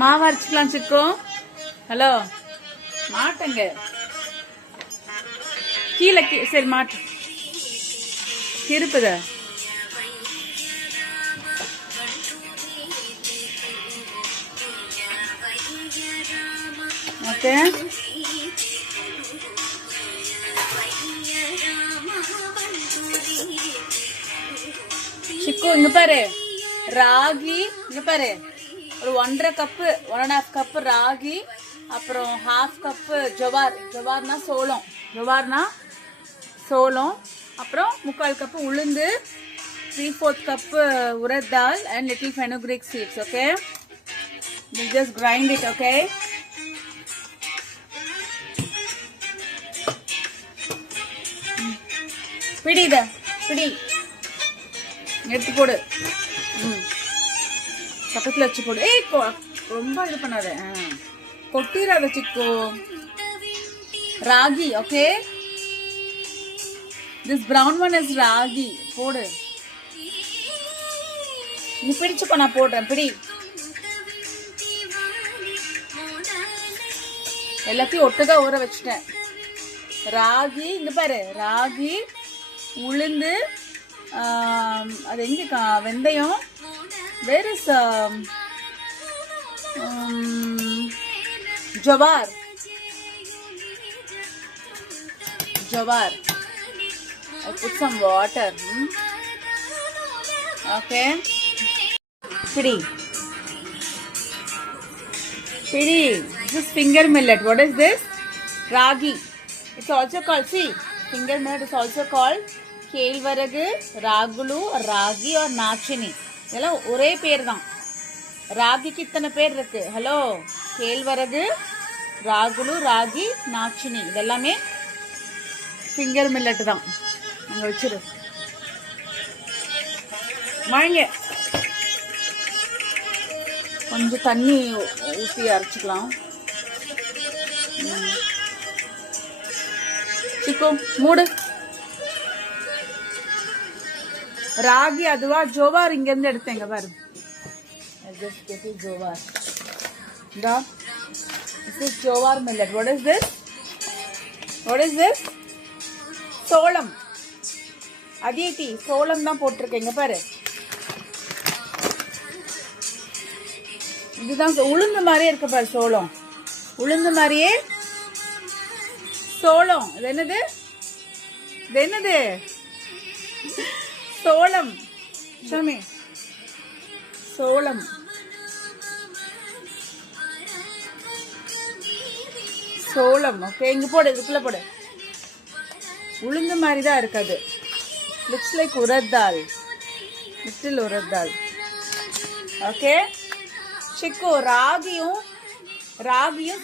மாவு அரைச்சிக்கலாம் Chicco. Hello மாட்டங்க கீழே சரி மாட்டு இருப்புத. ஓகே சிக்கு இங்க பாரு ராகி, இங்க பாரு ஒரு 1.5 கப்பு 1.5 கப்பு ராகி, அப்புறம் 1/2 கப்பு ஜவார். ஜவார்னா சோளம், ஜவார்னா சோளம். அப்புறம் 3/4 கப்பு உளுந்து, 3/4 cup urad dal and little fenugreek seeds. Okay, we just grind it. Okay, பிடி இத பிடி எடுத்து போடு. பக்கத்துல வச்சு போடு. ஏய் ரொம்ப இது பண்ணாத, கொட்டிடாத Chico. Ragi. Okay, this brown one is ragi. போடு. நீ பிடிச்சுக்கோ, நான் போடுறேன். பிடி. எல்லாத்தையும் ஒட்டுக்கா ஊற வச்சுட்டேன். ராகி இங்க பாரு, ராகி, உளுந்து, அது எங்க வெந்தயம், வேற jowar. Jawar. I put some water. Okay. Pidi. This is finger millet. What is this? Ragi. It's also called, see, finger millet is also called கேழ்வரகு, ராகுலு, ராகி or நாச்சினி. இதெல்லாம் ஒரே பேர் தான். ராகிக்கு இத்தனை பேர் இருக்கு. ஹலோ, கேழ்வரகு, ராகுலு, ராகி, நாச்சினி இதெல்லாமே ஃபிங்கர் மில்லட் தான். அங்க வச்சிரு. வாங்க, கொஞ்சம் தண்ணி ஊற்றி அரைச்சிக்கலாம். சிக்கோ மூடு. ராகி அதுவா, ஜோவார் இங்க இருந்து எடுத்தேங்க பாரு. Jowar. This is jowar millet. What is this? What is this? சோளம். அதியத்தி சோளம் தான் போட்டிருக்கேங்க பாரு. இதுதான் உளுந்து மாதிரியே இருக்கு பாரு. சோளம் உளுந்து மாதிரியே சோளம். இது என்னது? இது என்னது? சோளம். சாமி சோளம். சோளம். ஓகே, இங்க போடு, இதுக்குள்ள போடு. உளுந்து மாதிரி தான் இருக்காது. Looks like urad dal. Little urad dal. Okay சிக்கு, ராகியும்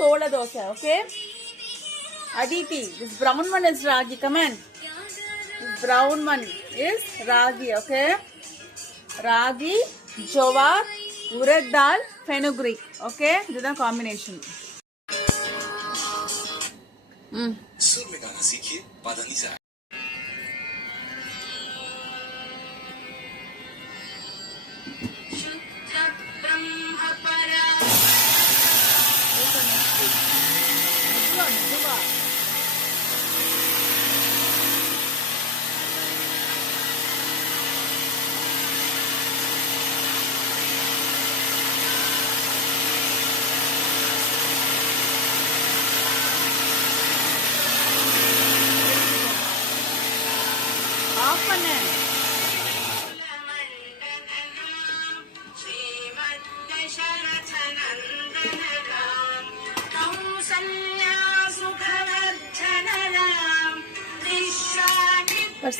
சோள dosa. Okay Aditi, this brown one is ragi. Come on. This brown one is ragi. Okay, ragi, jowar, urad dal, fenugreek. Okay, this is the combination. सुर में गाना सीखिए पाधानी से.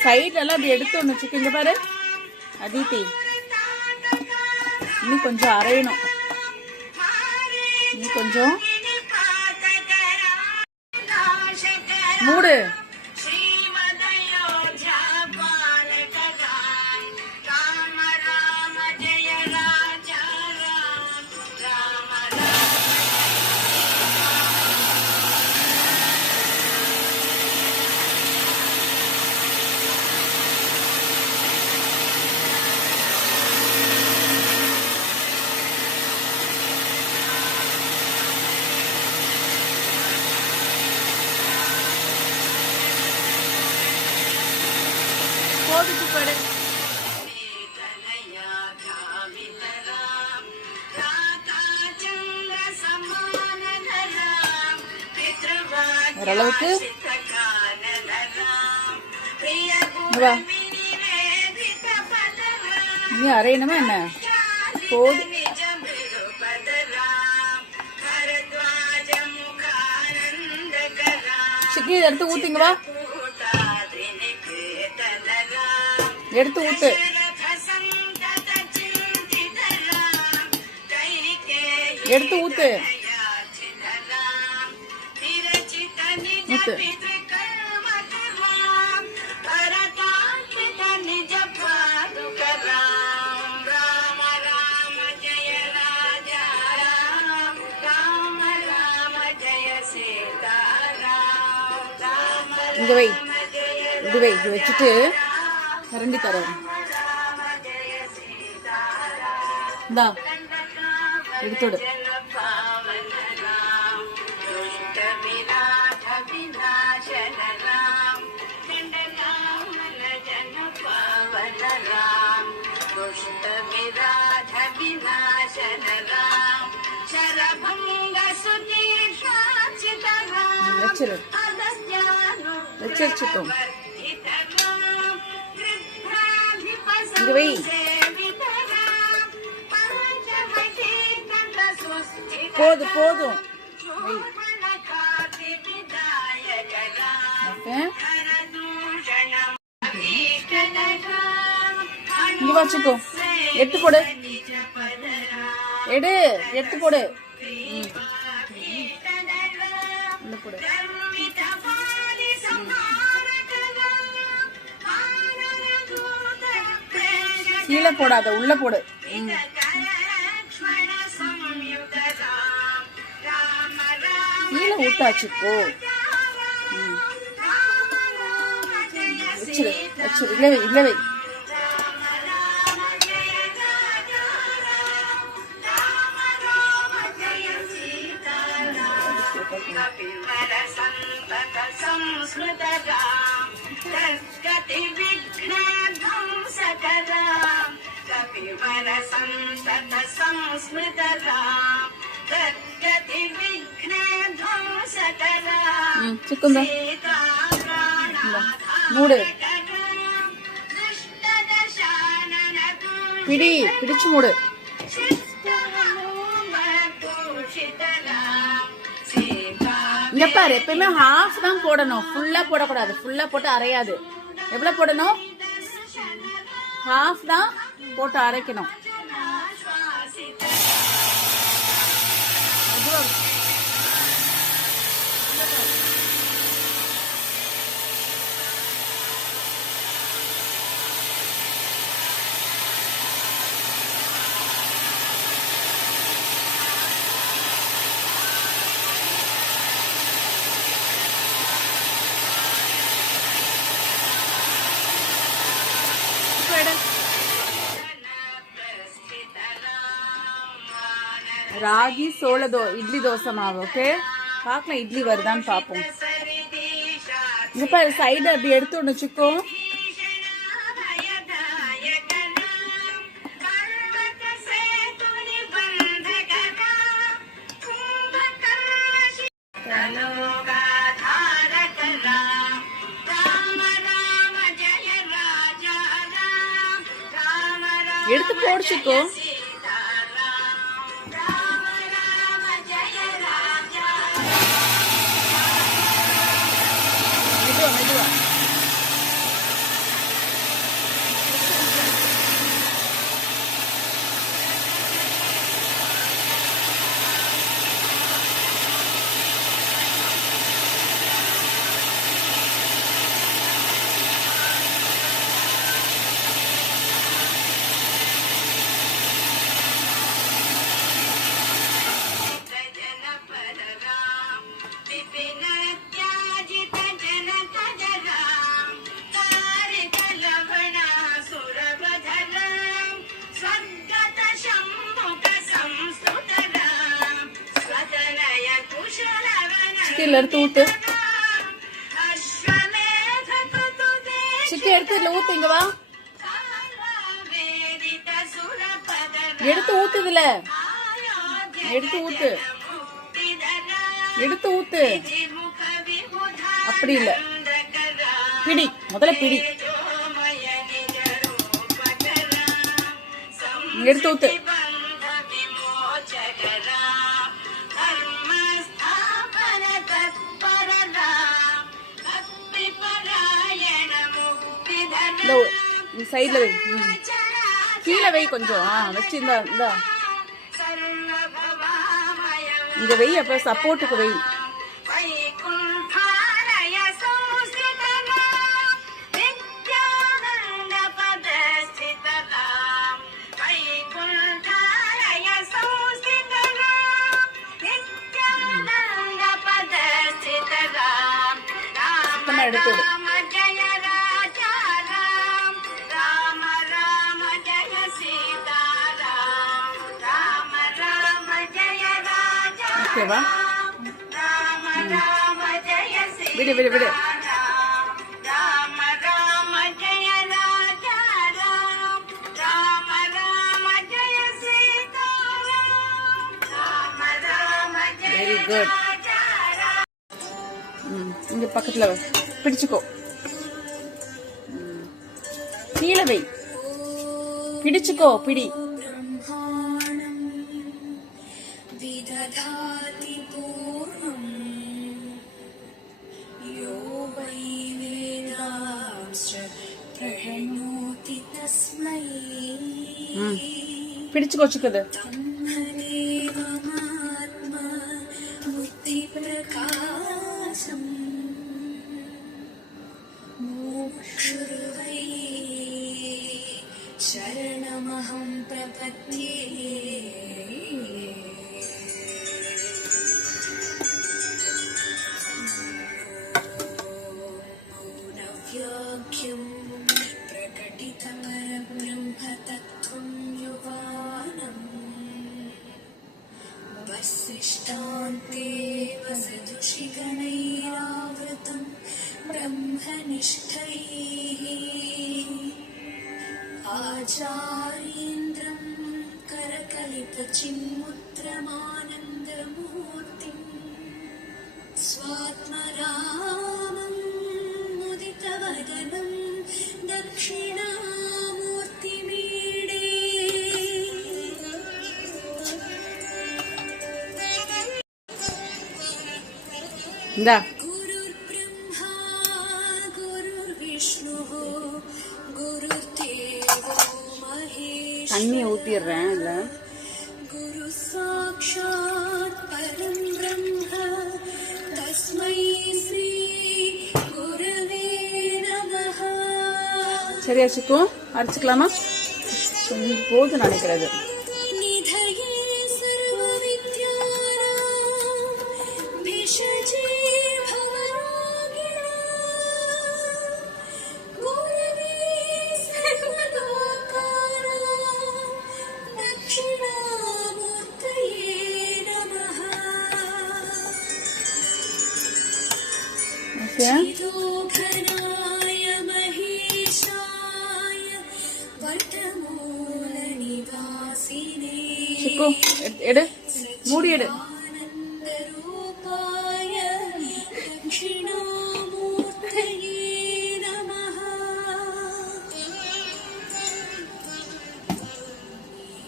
சைட்ல எல்லாம் அப்படி எடுத்து ஒன்று வச்சுக்க. இங்க பாரு அதித்தி, இன்னும் கொஞ்சம் அரையணும். இன்னும் கொஞ்சம் மூடு. பிச்சு போடு. ஓரளவுக்கு வா. நீ அரையணுமா என்ன? போது. சிக்கி எடுத்து ஊத்திங்க வா. எடுத்து ஊத்து. எடுத்து ஊத்து. ஊத்து. இங்க வை. இது வை. இது வச்சுட்டு கரண்டி தரோம். இந்தா எடுத்துடு. வச்சிரு. வச்சிருச்சுக்கோ. இங்க வை. போதும் போதும். இங்க வச்சுக்கோ. எடுத்து போடு. எடுத்து போடு. போடு. கீழே போடாத, உள்ள போடு. கீழே ஊத்தாச்சுக்கோ. வச்சிரு வச்சிரு. இல்லவே இல்லவே. சிக்கன் மூடு. பிடி. பிடிச்சு மூடு. இங்க பாரு, எப்பயுமே ஹாஃப் தான் போடணும், ஃபுல்லா போடக்கூடாது. ஃபுல்லா போட்டு அரையாது. எவ்வளவு போடணும்? ஹாஃப் தான் போட்டு அரைக்கணும். ராகி சோள இட்லி தோசை மாவு. ஓகே, பார்க்கலாம் இட்லி வருதான்னு பார்ப்போம். இப்ப சைடு அப்படி எடுத்து ஒன்று வச்சுக்கோ. எடுத்து போடிச்சுக்கோ. சிக்கன் எடுத்து ஊத்து. சிக்கன் எடுத்து ஊத்து. இங்க வா. எடுத்து ஊத்துதுல, எடுத்து ஊத்து, எடுத்து ஊத்து. அப்படி இல்ல, பிடி முதல்ல பிடி, எடுத்து ஊத்து. சைட்ல வை, கீழே வை கொஞ்சம். வச்சு இந்த இங்க வை, அப்ப சப்போர்ட்டுக்கு வை. எடுத்து ஓகேவா? விடு விடு விடு. Very good. இங்க பக்கத்துல பிடிச்சுக்கோ, கீழே வை, பிடிச்சுக்கோ, பிடி. பிடிச்சுக்கோ வச்சுக்குது. शरणमहं प्रपद्ये मौनव्याख्यं प्रकटितपरब्रह्मतत्त्वं युवानम् वसिष्ठान्ते वसदुषिगणैरावृतं ब्रह्मनिष्ठैः आचार्येन्द्रं करकलितचिन्मुद्रमानन्दमूर्तिं स्वात्मरामं मुदितवदनं दक्षिणामूर्तिमीडे गुरुर्ब्रह्मा गुरुर्विष्णुः गुरुर्देवो தண்ணி ஊத்திடுறேன். இல்ல गुरु साक्षात् परं ब्रह्म तस्मै श्री गुरवे नमः. சரியா சிக்கும்? அரைச்சுக்கலாமா? கொஞ்சம் போதும் நினைக்கிறது. निधये सर्वविद्यानां भिषजे भवरोगिणां गुरवे सर्वलोकानां दक्षिणामूर्तये नमः. ஓகே, चिदोघनाय महेशाय वटमूलनिवासिने சிக்கு எடு, மூடி எடு. आनन्दरूपाय दक्षिणामूर्तये नमः.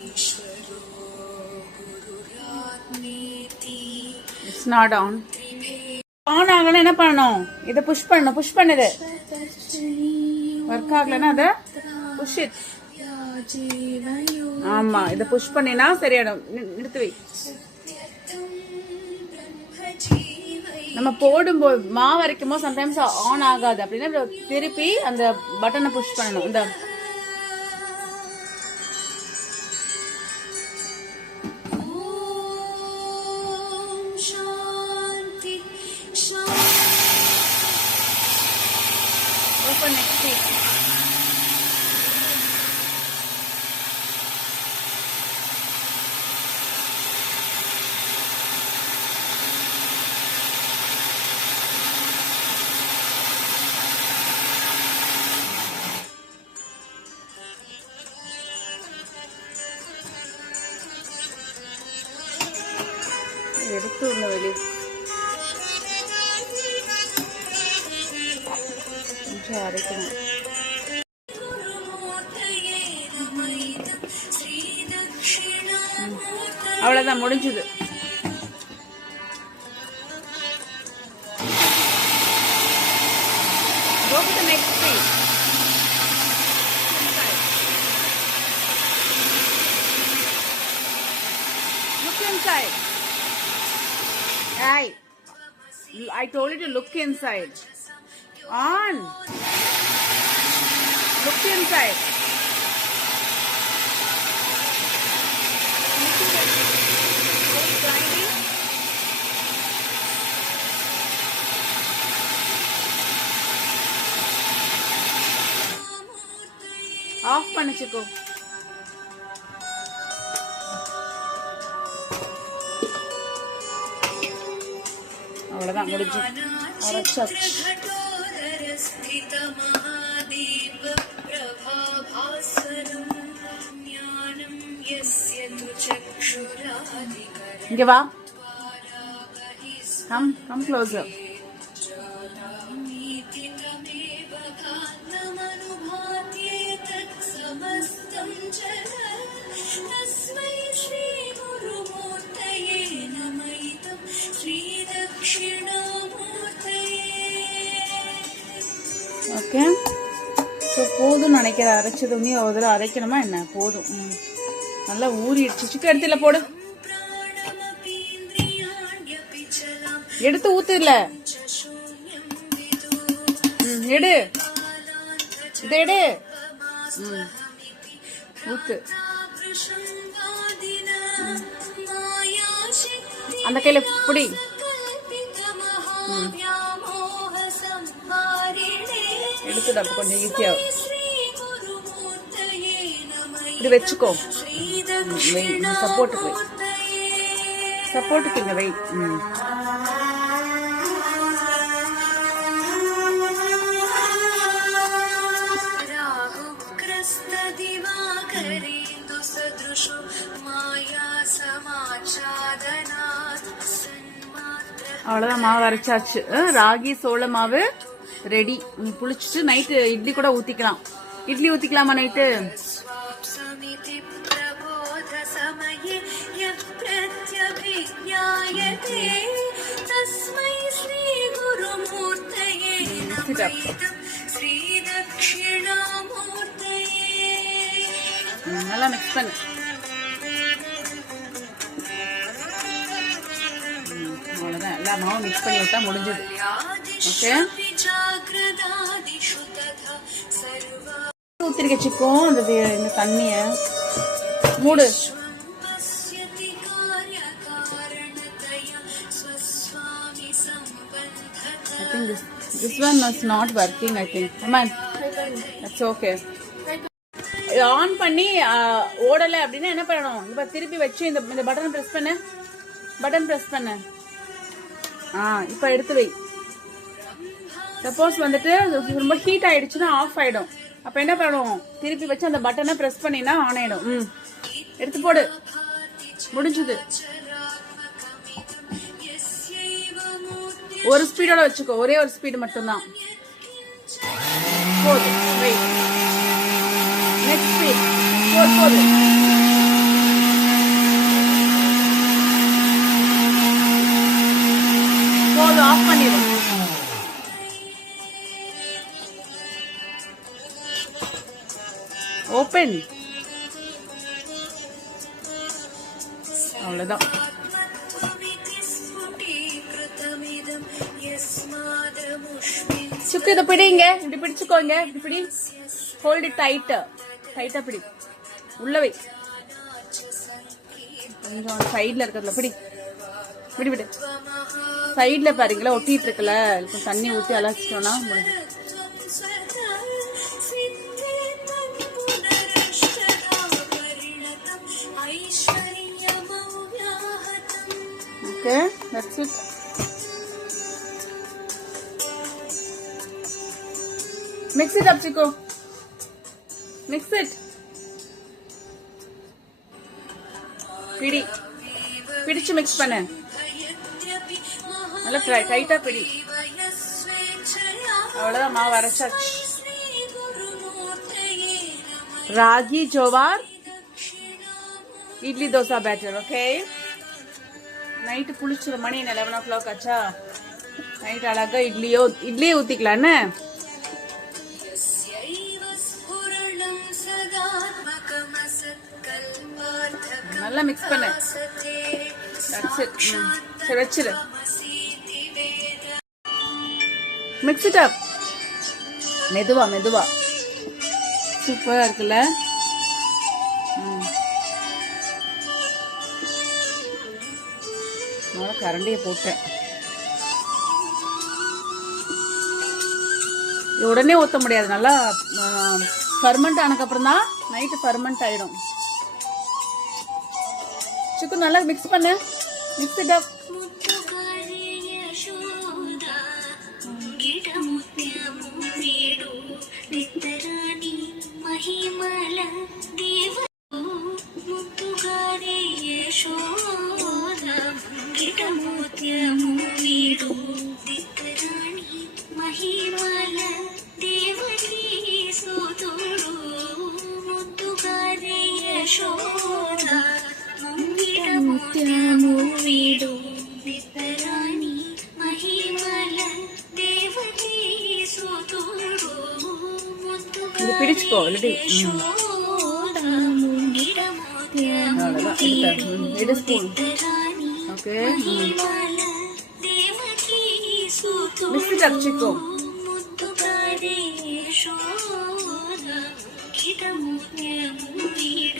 ईश्वरो गुरुरात्मेति இட்ஸ் நாட் ஆன். ஆன் ஆகல என்ன பண்ணணும்? இதை புஷ் பண்ணணும். புஷ் பண்ணுது. ஒர்க் ஆகலன்னா அதை புஷ் இட். ஆமா, இதை புஷ் பண்ணினா சரியாயிடும். நிறுத்து வை. நம்ம போடும்போது மாவு அரைக்கும் போது சம்டைம்ஸ் ஆன் ஆகாது. அப்படின்னா திருப்பி அந்த பட்டனை புஷ் பண்ணணும். இந்த ஓப்பன் நெக்ஸ்ட் வீக். எடுத்து ஒண்ணு வெளியே கொஞ்சம் அரைக்கணும். அவ்வளவுதான், முடிஞ்சது. Go to the next page. Look inside. Hey, I told you to look inside. On. Look inside. Off பண்ணிச்சுக்கோ. அவ்வளவுதான், முடிஞ்சு. அரைச்சாச்சு. இங்க வா, கம் க்ளோசர். ஓகே, ஸோ போதும் நினைக்கிற. அரைச்சது நீ ஒரு தடவை அரைக்கணுமா என்ன? போதும். நல்லா ஊறிடுச்சு. சிக்கன் எடுத்துல போடு, எடுத்து ஊத்துல. எடு, இதை எடு. ஊத்து. அந்த கையில பிடி. எடுத்துட கொஞ்சம் ஈஸியா. இப்படி வச்சுக்கோ. சப்போர்ட்டுக்கு வை, சப்போர்ட்டுக்கு இங்க வை. அவ்வளவுதான், மாவு அரைச்சாச்சு. ராகி சோள மாவு ரெடி. நீ புளிச்சிட்டு நைட்டு இட்லி கூட ஊத்திக்கலாம். இட்லி ஊத்திக்கலாமா நைட்டு? நல்லா மிக்ஸ் பண்ணு. அவ்வளவுதான், எல்லா மாவும் மிக்ஸ் பண்ணி விட்டா முடிஞ்சது. ஓகே, ஊத்திருக்க சிக்கும் இந்த தண்ணிய மூடு. I think this one is not working. I think. Come on, that's okay. On பண்ணி ஓடல அப்படின்னா என்ன பண்ணணும்? இப்ப திருப்பி வச்சு இந்த பட்டன் பிரஸ் பண்ணு. பட்டன் பிரஸ் பண்ணு. இப்ப எடுத்து வை. சப்போஸ் வந்துட்டு ரொம்ப ஹீட் ஆயிடுச்சுன்னா ஆஃப் ஆயிடும். அப்ப என்ன பண்ணுவோம்? திருப்பி வச்சு அந்த பட்டனை பிரஸ் பண்ணினா ஆன் ஆயிடும். எடுத்து போடு. முடிஞ்சது. ஒரு ஸ்பீடோட வச்சுக்கோ. ஒரே ஒரு ஸ்பீடு மட்டும்தான் போதும். நெக்ஸ்ட் ஸ்பீட் போது. போதும், ஆஃப் பண்ணிடும். ஓபன். அவ்வளவுதான். சுக்கு இதை பிடிங்க. இப்படி பிடிச்சுக்கோங்க. இப்படி பிடி. ஹோல்ட் இட் டைட்டா. டைட்டா பிடி. உள்ள வை. கொஞ்சம் சைட்ல இருக்கிறதுல பிடி. விடு விடு. சைட்ல பாருங்களா ஒட்டிட்டு இருக்குல்ல, தண்ணி ஊத்தி அலசிட்டோம்னா முடிஞ்சு. Okay, that's it. Mix it up, Chico. Mix it. பிடிச்சு மிக்ஸ் பண்ணு. நல்லா டைட்டா பிடி. அவ்வளவுதான், மாவு அரைச்சாச்சு. Ragi jowar idli dosa batter. Okay, night புளிச்சிடும். மணி 11 o'clock ஆச்சா. நைட் அழகா இட்லியே ஊத்திக்கலான்னு நல்லா மிக்ஸ் பண்ணு. That's it. சரி வச்சிரு. Mix it up. மெதுவா. சூப்பரா இருக்குல்ல? நான் கரண்டியை போட்டேன். உடனே ஊத்த முடியாது. நல்லா ஃபர்மெண்ட் ஆனதுக்கப்புறம் தான் நைட்டு ஃபர்மெண்ட் ஆயிடும். சிக்கு நல்லா மிக்ஸ் பண்ணு. Mix it up. இது பிடிச்சுக்கோ. இல்லாட்டி இது spoon. Okay, mix it up Chicco.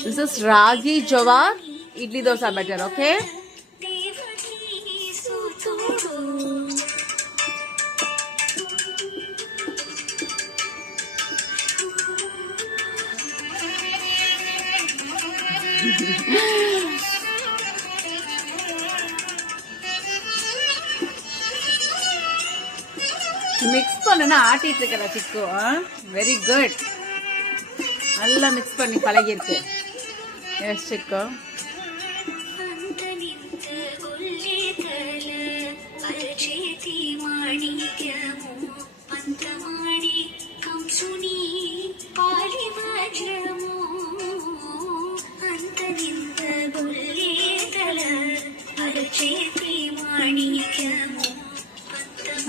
This is ragi jowar idli dosa batter. Okay. Mix பண்ணனா ஆட்டிட்டு இருக்கற சிக்கு. Very good. நல்லா மிக்ஸ் பண்ணி பழகி இருக்கு. எஸ் சிக்கு.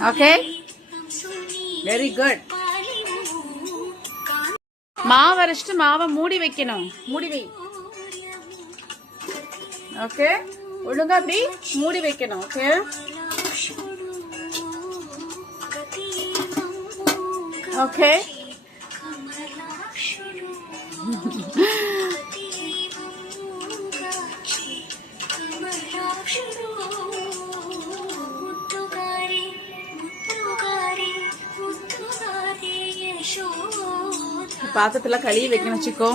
Okay, very good. மாவு அரைச்சிட்டு மாவை மூடி வைக்கணும். மூடி வை. ஓகே, ஒழுங்கா அப்படி மூடி வைக்கணும். Okay, okay. பாத்திரத்துல கழுவி வைக்கணும் சிக்கோ.